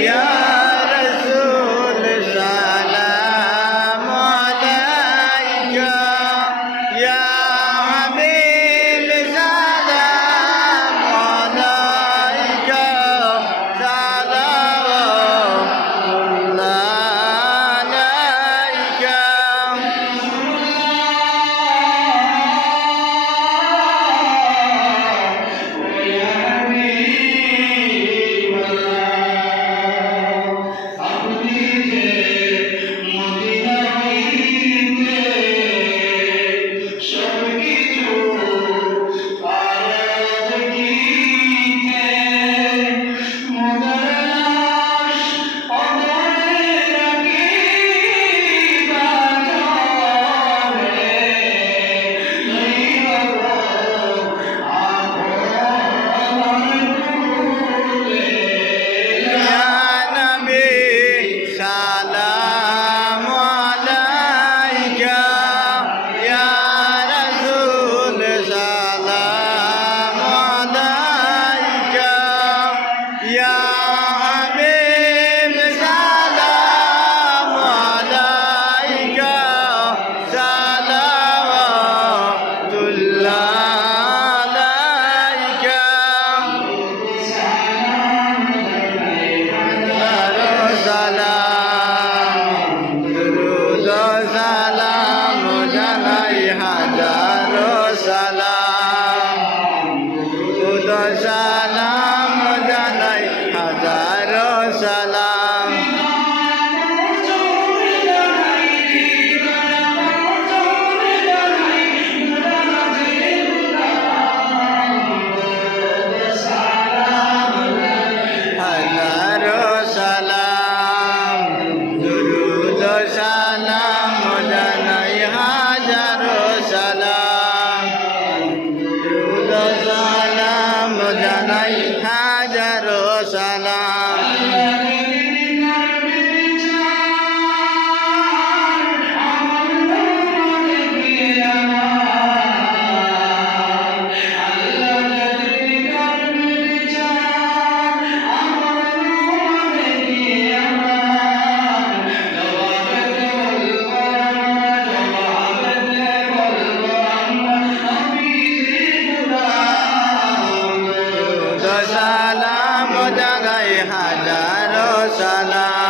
Yeah. সালাম বাসনা